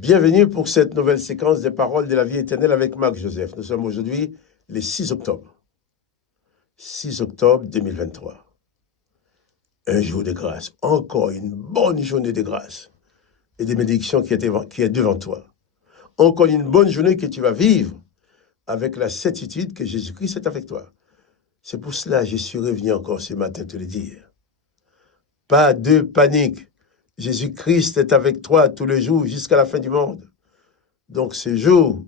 Bienvenue pour cette nouvelle séquence des paroles de la vie éternelle avec Marc Joseph. Nous sommes aujourd'hui le 6 octobre. 6 octobre 2023. Un jour de grâce. Encore une bonne journée de grâce et de bénédiction qui est devant toi. Encore une bonne journée que tu vas vivre avec la certitude que Jésus-Christ est avec toi. C'est pour cela que je suis revenu encore ce matin te le dire. Pas de panique. Jésus-Christ est avec toi tous les jours jusqu'à la fin du monde. Donc ce jour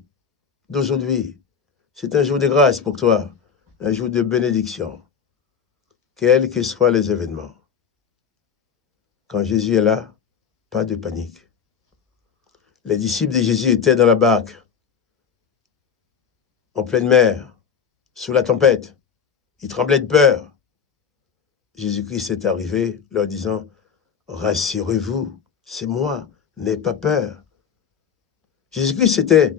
d'aujourd'hui, c'est un jour de grâce pour toi, un jour de bénédiction, quels que soient les événements. Quand Jésus est là, pas de panique. Les disciples de Jésus étaient dans la barque, en pleine mer, sous la tempête. Ils tremblaient de peur. Jésus-Christ est arrivé leur disant, « Rassurez-vous, c'est moi, n'ayez pas peur. » Jésus-Christ était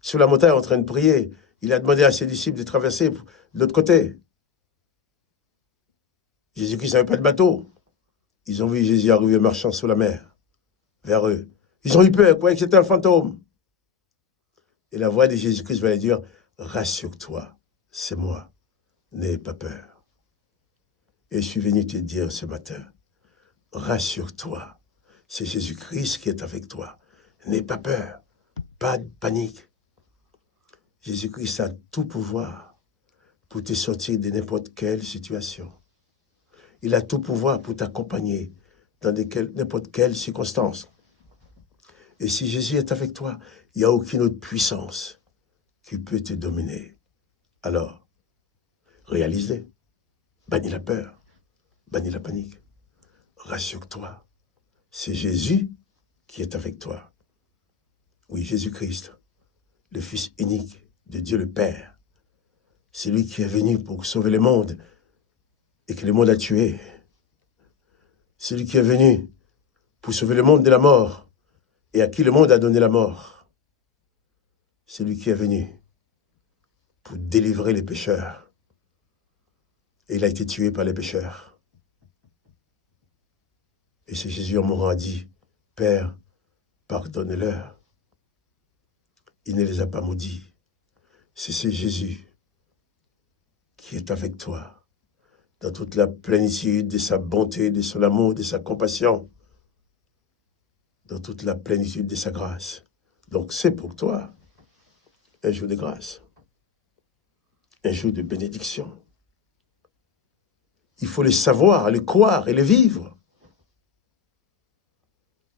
sur la montagne en train de prier. Il a demandé à ses disciples de traverser de l'autre côté. Jésus-Christ n'avait pas de bateau. Ils ont vu Jésus arriver marchant sur la mer, vers eux. Ils ont eu peur, croyaient que c'était un fantôme. Et la voix de Jésus-Christ va leur dire, « Rassure-toi, c'est moi, n'aie pas peur. » Et je suis venu te dire ce matin, rassure-toi, c'est Jésus-Christ qui est avec toi. N'aie pas peur, pas de panique. Jésus-Christ a tout pouvoir pour te sortir de n'importe quelle situation. Il a tout pouvoir pour t'accompagner dans n'importe quelle circonstance. Et si Jésus est avec toi, il n'y a aucune autre puissance qui peut te dominer. Alors, réalise-le. Bannis la peur, bannis la panique. Rassure-toi, c'est Jésus qui est avec toi. Oui, Jésus-Christ, le Fils unique de Dieu le Père. C'est lui qui est venu pour sauver le monde et que le monde a tué. C'est lui qui est venu pour sauver le monde de la mort et à qui le monde a donné la mort. C'est lui qui est venu pour délivrer les pécheurs. Et il a été tué par les pécheurs. Et c'est Jésus en mourant a dit, « Père, pardonne-leur. » Il ne les a pas maudits. C'est Jésus qui est avec toi, dans toute la plénitude de sa bonté, de son amour, de sa compassion, dans toute la plénitude de sa grâce. Donc c'est pour toi un jour de grâce, un jour de bénédiction. Il faut le savoir, le croire et le vivre,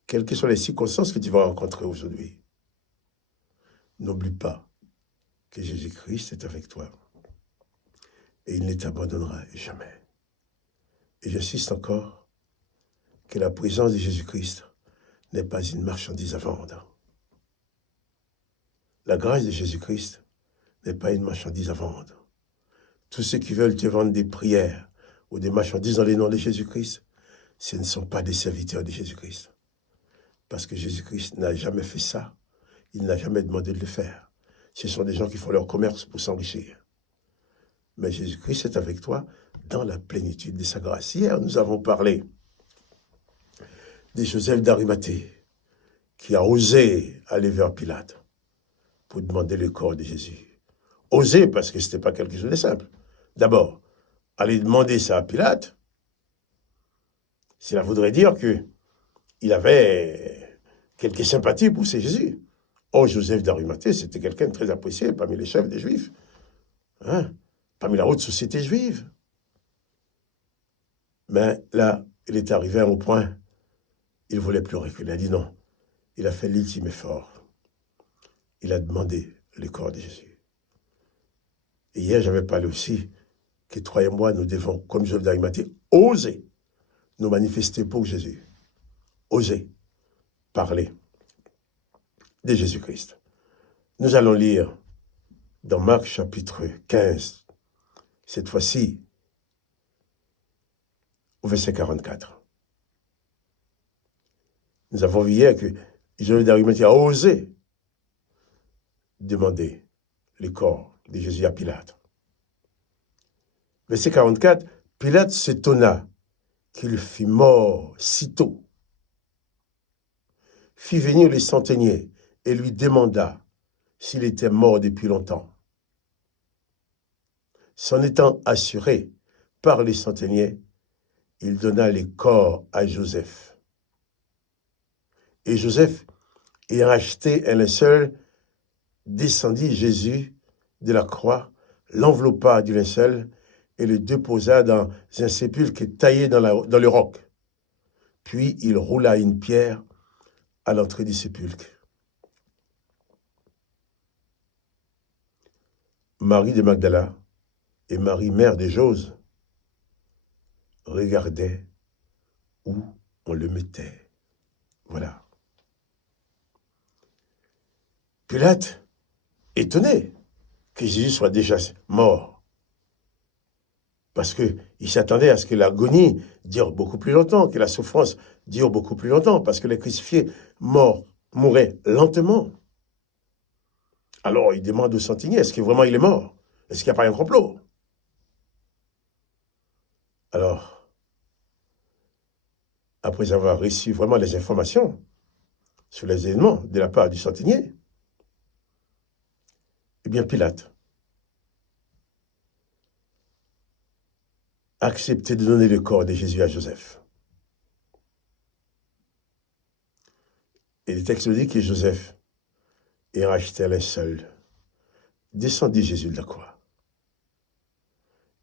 quelles que soient les circonstances que tu vas rencontrer aujourd'hui. N'oublie pas que Jésus-Christ est avec toi et il ne t'abandonnera jamais. Et j'insiste encore que la présence de Jésus-Christ n'est pas une marchandise à vendre. La grâce de Jésus-Christ n'est pas une marchandise à vendre. Tous ceux qui veulent te vendre des prières ou des marchandises dans le nom de Jésus-Christ, ce ne sont pas des serviteurs de Jésus-Christ. Parce que Jésus-Christ n'a jamais fait ça. Il n'a jamais demandé de le faire. Ce sont des gens qui font leur commerce pour s'enrichir. Mais Jésus-Christ est avec toi dans la plénitude de sa grâce. Hier, nous avons parlé de Joseph d'Arimathée, qui a osé aller vers Pilate pour demander le corps de Jésus. Osé parce que ce n'était pas quelque chose de simple. D'abord, aller demander ça à Pilate, cela voudrait dire qu'il avait quelques sympathies pour ce Jésus. Or, Joseph d'Arimathée, c'était quelqu'un de très apprécié parmi les chefs des Juifs, parmi la haute société juive. Mais là, il est arrivé à un point, il ne voulait plus reculer. Il a dit non. Il a fait l'ultime effort. Il a demandé le corps de Jésus. Et hier, j'avais parlé aussi que toi et moi, nous devons, comme Joseph d'Arimathée, oser nous manifester pour Jésus. Oser parler de Jésus-Christ. Nous allons lire dans Marc chapitre 15, cette fois-ci, au verset 44. Nous avons vu hier que Joseph d'Arimathée a osé demander le corps de Jésus à Pilate. Verset 44, Pilate s'étonna qu'il fût mort si tôt. fit venir les centeniers et lui demanda s'il était mort depuis longtemps. S'en étant assuré par les centeniers, il donna les corps à Joseph. Et Joseph, ayant acheté un linceul, descendit Jésus de la croix, l'enveloppa du linceul et le déposa dans un sépulcre taillé dans le roc. Puis il roula une pierre à l'entrée du sépulcre. Marie de Magdala et Marie, mère de Jose, regardaient où on le mettait. Voilà. Pilate, étonné que Jésus soit déjà mort, parce qu'il s'attendait à ce que l'agonie dure beaucoup plus longtemps, que la souffrance dure beaucoup plus longtemps, parce que les crucifiés mouraient lentement. Alors il demande au centenier, est-ce que vraiment il est mort? Est-ce qu'il n'y a pas un complot? Alors, après avoir reçu vraiment les informations sur les événements de la part du centenier, eh bien Pilate a accepté de donner le corps de Jésus à Joseph. Et le texte dit que Joseph, ayant acheté un linceul, descendit Jésus de la croix.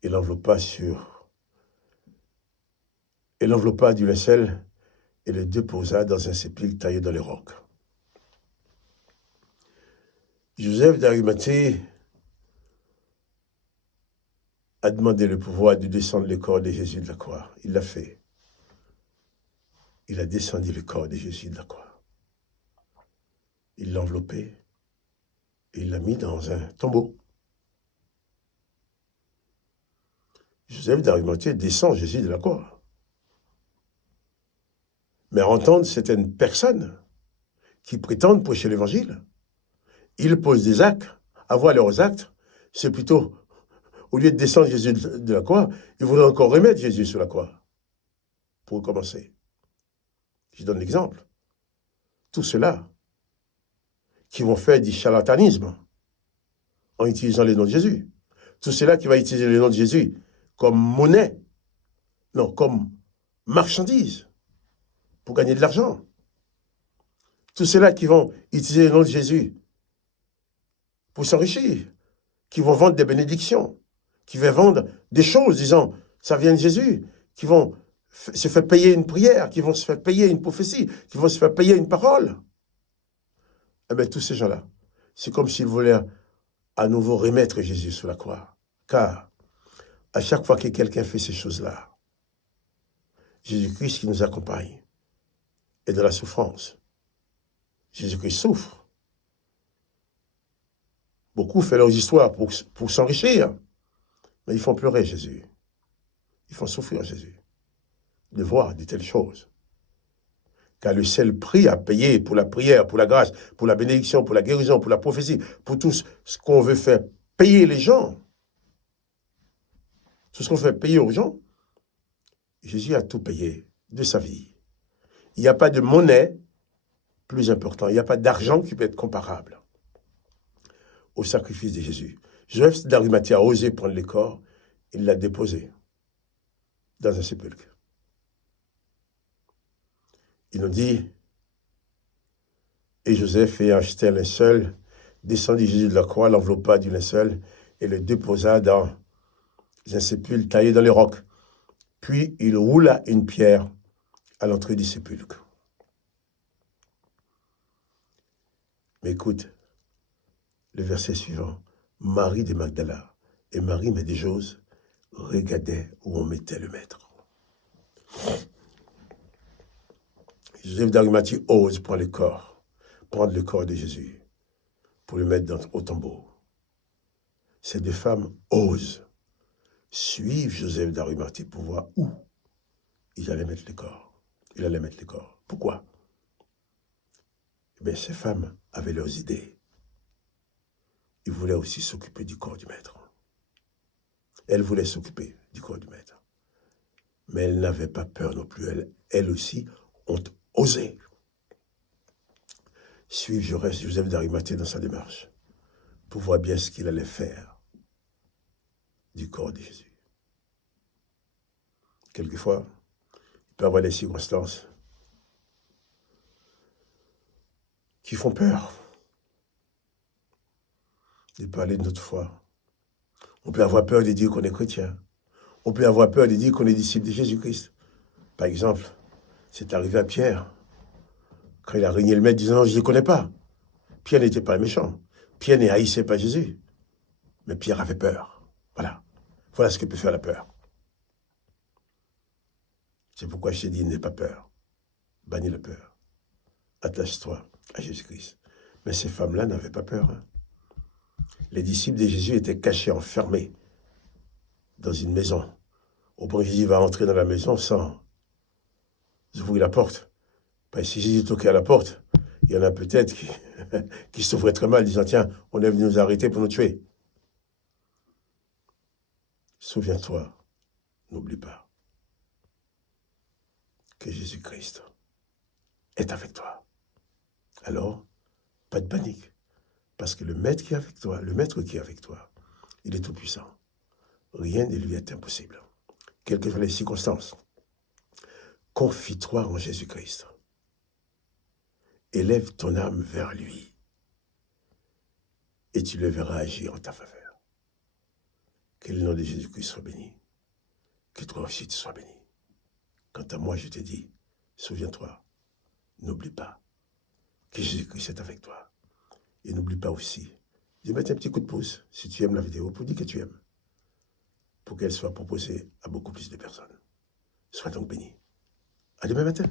Il l'enveloppa du linceul et le déposa dans un sépulcre taillé dans les rocs. Joseph d'Arimathée a demandé le pouvoir de descendre le corps de Jésus de la croix. Il l'a fait. Il a descendu le corps de Jésus de la croix. Il l'a enveloppé et il l'a mis dans un tombeau. Joseph d'Arimathée descend Jésus de la croix. Mais à entendre certaines personnes qui prétendent prêcher l'évangile, ils posent des actes, à voir leurs actes, c'est plutôt, au lieu de descendre Jésus de la croix, ils voudraient encore remettre Jésus sur la croix, pour commencer. Je donne l'exemple. Tout cela qui vont faire du charlatanisme en utilisant le nom de Jésus. Tout cela qui va utiliser le nom de Jésus comme monnaie, non, comme marchandise, pour gagner de l'argent. Tous ceux-là qui vont utiliser le nom de Jésus pour s'enrichir, qui vont vendre des bénédictions, qui vont vendre des choses disant ça vient de Jésus, qui vont se faire payer une prière, qui vont se faire payer une prophétie, qui vont se faire payer une parole. Eh bien, tous ces gens-là, c'est comme s'ils voulaient à nouveau remettre Jésus sur la croix. Car à chaque fois que quelqu'un fait ces choses-là, Jésus-Christ qui nous accompagne est dans la souffrance. Jésus-Christ souffre. Beaucoup font leurs histoires pour s'enrichir, mais ils font pleurer Jésus. Ils font souffrir Jésus de voir de telles choses. Car le seul prix à payer pour la prière, pour la grâce, pour la bénédiction, pour la guérison, pour la prophétie, pour tout ce qu'on veut faire payer les gens, tout ce qu'on fait payer aux gens, Jésus a tout payé de sa vie. Il n'y a pas de monnaie plus importante, il n'y a pas d'argent qui peut être comparable au sacrifice de Jésus. Joseph d'Arimathée a osé prendre le corps, il l'a déposé dans un sépulcre. Il nous dit, et Joseph ayant acheté un linceul, descendit Jésus de la croix, l'enveloppa du linceul et le déposa dans un sépulcre taillé dans les rocs. Puis il roula une pierre à l'entrée du sépulcre. Mais écoute, le verset suivant, Marie de Magdala et Marie, mère de Jose, regardaient où on mettait le maître. Joseph d'Arimathée ose prendre le corps de Jésus pour le mettre au tombeau. Ces deux femmes osent suivre Joseph d'Arimathée pour voir où ils allaient mettre le corps. Il allait mettre le corps. Pourquoi? Eh bien, ces femmes avaient leurs idées. Ils voulaient aussi s'occuper du corps du maître. Elles voulaient s'occuper du corps du maître. Mais elles n'avaient pas peur non plus. Elles aussi ont osé. suivre Joseph d'Arimathée dans sa démarche pour voir bien ce qu'il allait faire du corps de Jésus. Quelquefois, il peut y avoir des circonstances qui font peur de parler de notre foi. On peut avoir peur de dire qu'on est chrétien. On peut avoir peur de dire qu'on est disciple de Jésus-Christ. Par exemple, c'est arrivé à Pierre, quand il a régné le maître disant « Je ne le connais pas ». Pierre n'était pas méchant. Pierre ne haïssait pas Jésus. Mais Pierre avait peur. Voilà. Voilà ce que peut faire la peur. C'est pourquoi je t'ai dit, n'aie pas peur. Bannis la peur. Attache-toi à Jésus-Christ. Mais ces femmes-là n'avaient pas peur. Hein. Les disciples de Jésus étaient cachés, enfermés dans une maison. Au point que Jésus va entrer dans la maison sans ouvrir la porte. Parce que si Jésus toquait à la porte, il y en a peut-être qui s'ouvraient très mal, disant, tiens, on est venu nous arrêter pour nous tuer. Souviens-toi, n'oublie pas que Jésus-Christ est avec toi. Alors, pas de panique. Parce que le maître qui est avec toi, il est tout puissant. Rien ne lui est impossible. Quelles que soient les circonstances, confie-toi en Jésus-Christ. Élève ton âme vers lui. Et tu le verras agir en ta faveur. Que le nom de Jésus-Christ soit béni. Que toi aussi tu sois béni. Quant à moi, je te dis, souviens-toi, n'oublie pas que Jésus-Christ est avec toi. Et n'oublie pas aussi de mettre un petit coup de pouce si tu aimes la vidéo pour dire que tu aimes. Pour qu'elle soit proposée à beaucoup plus de personnes. Sois donc béni. À demain matin.